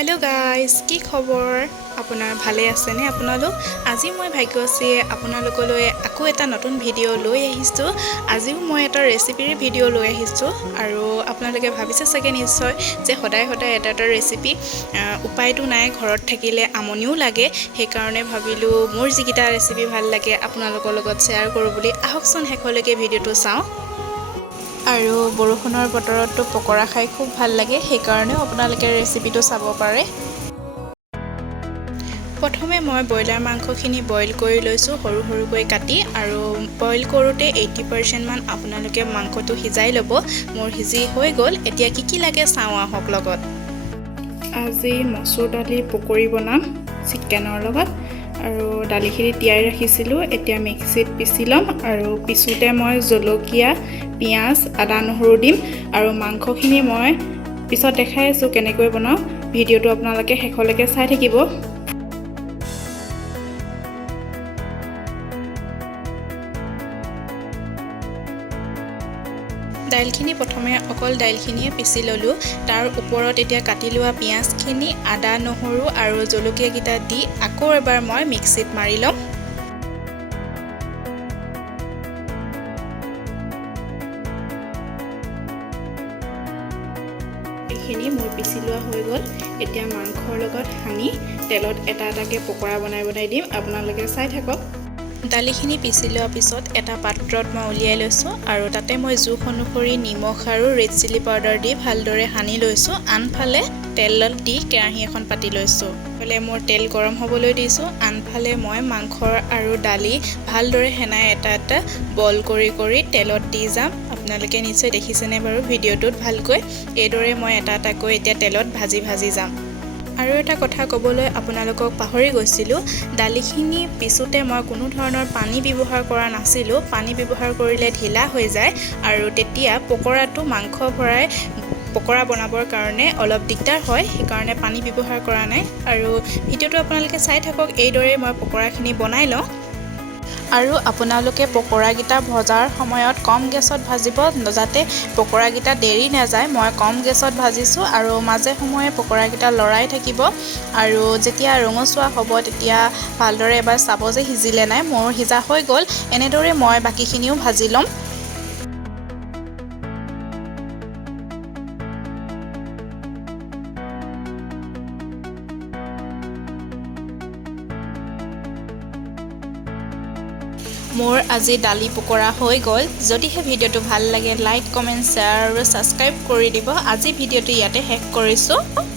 hello guys কি খবৰ আপোনাৰ ভালে আছে নে আপোনালোক আজি মই ভাগ্যশ্ৰীয়ে আপোনালোকলৈ আকৌ এটা নতুন ভিডিঅ' লৈ আহিছো আজিও মই এটা ৰেচিপিৰ ভিডিঅ' লৈ আহিছো আৰু আপোনালোকে ভাবিছে চাগে নিশ্চয় যে সদায় সদায় এটা ৰেচিপি উপায়টো নাই ঘৰত থাকিলে আমনিও লাগে সেই কাৰণে ভাবিলো মোৰ যিকিটা ৰেচিপি ভাল লাগে আপোনালোকৰ লগত শেয়াৰ কৰো বুলি আহকচোন হেকলৈকে ভিডিঅ'টো চাও আৰু বৰষুণৰ বতৰতো পকৰা খাই খুব ভাল লাগে সেই কাৰণে আপোনালোকে ৰেচিপিটো চাব পাৰে প্ৰথমে মই বয়লাৰ মাংসখিনি বইল কৰি লৈছো সৰু সৰুকৈ কাটি আৰু বইল কৰোতে 80% মান আপোনালোকে মাংসটো সিজাই ল'ব মোৰ সিজি হৈ গল এতিয়া কি লাগে চাও আহক লগত আজি মসুৰ দালি পকৰি বনাম চিকেনৰ লগত আৰু দালিখিনি তিয়াই ৰাখিছিলো এতিয়া মিক্সিত পিছি লম আৰু পিছুতে মই জলকীয়া পিয়াজ আদা নহৰু দিম আৰু মাংসখিনি মই পিছত দেখাই আছো কেনেকৈ বনাও ভিডিঅটো আপোনালোকে হেকলৈকে চাই থাকিব দাইলখিনি প্ৰথমে অকল দাইলখিনিয়ে পিছি ললো তাৰ ওপৰত এতিয়া কাটি লোৱা পিয়াজখিনি আদা নহৰু আৰু জলকীয়া কিটা দি আকৌ এবাৰ মই মিক্সিত মাৰি লম এইখিনি মোৰ পিছি লোৱা হৈ গল এতিয়া মাংসৰ লগত হানি তেলত এটা এটাকে পকৰা বনাই দিম আপোনালোকে চাই থাকক দালিখিনি পিছি লোৱা পিছত এটা পাত্ৰত মই উলিয়াই লৈছো আৰু তাতে মই জোখ অনুসৰি নিমখ আৰু ৰেড চিলি পাউডাৰ দি ভালদৰে হানি লৈছো আনফালে তেলত দি কেৰাহী এখন পাতি লৈছো ফলে মোৰ তেল গৰম হ'বলৈ দিছো আনফালে মই মাংসৰ আৰু দালি ভালদৰে হেনাই এটা এটা বল কৰি তেলত দি যাম আপোনালোকে নিশ্চয় দেখিছেনে বাৰু ভিডিঅ'টোত ভালকৈ এইদৰে মই এটা এটাকৈ এতিয়া তেলত ভাজি যাম আৰু এটা কথা ক'বলৈ আপোনালোকক পাহৰি গৈছিলো দালিখিনি পিছতে মই কোনো ধৰণৰ পানী ব্যৱহাৰ কৰা নাছিলো পানী ব্যৱহাৰ কৰিলে ঢিলা হৈ যায় আৰু তেতিয়া পকৰাটো মাংস ভৰাই পকৰা বনাবৰ কাৰণে অলপ দিগদাৰ হয় সেই কাৰণে পানী ব্যৱহাৰ কৰা নাই আৰু ভিডিঅ'টো আপোনালোকে চাই থাকক এইদৰে মই পকৰাখিনি বনাই লওঁ আৰু আপোনালোকে পকৰাগিটা ভজাৰ সময়ত কম গেছত ভাজিব যাতে পকৰাগিটা দেৰি নাযায় মই কম গেছত ভাজিছো আৰু মাজে সময়ে পকৰাগিটা লৰাই থাকিব আৰু যেতিয়া ৰঙচুৱা হ'ব তেতিয়া ভালদৰে এবাৰ চাব যে সিজিলে নাই মোৰ সিজা হৈ গল এনেদৰে মই বাকিখিনিও ভাজি লম মোৰ আজি দালি পকৰা হৈ গল যদিহে ভিডিঅ'টো ভাল লাগে লাইক কমেন্ট শেয়াৰ আৰু সাবস্ক্ৰাইব কৰি দিব আজি ভিডিঅ'টো ইয়াতে শেষ কৰিছো